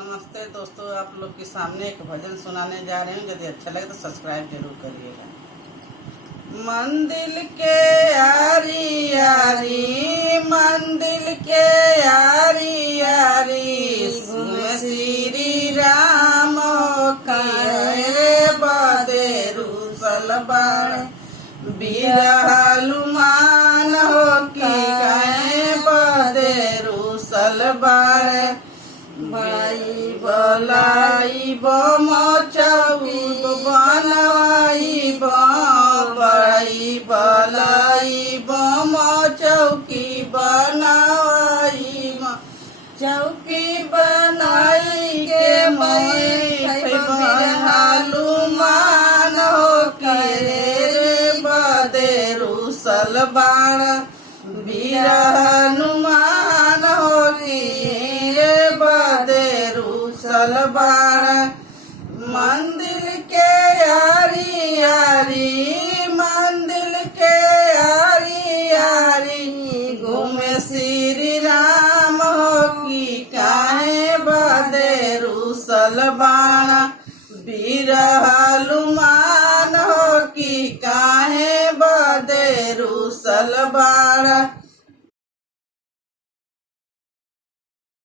नमस्ते दोस्तों, आप लोग के सामने एक भजन सुनाने जा रहे हैं। यदि अच्छा लगे तो सब्सक्राइब जरूर करिएगा। मंदिर के यारी यारी, मंदिर के यारी यारी, घूमे श्री राम के बदे रूसल बाण, वीर हनुमान हो की बदे रूसल बाण। भाई बलाई बमचौकी बनवाई बड़ाई बलाई बमचौकी बनवाई चौकी बनाई के हनुमान हो के बदे रूसल बाण, वीर हनुमान हो रूसल बाण। मंदिर के यारी यारी, मंदिर के यारी यारी, घूमे श्री राम हो की काहे बदे रूसल बाण, वीर हनुमान हो की काहे बदे रूसल बाण।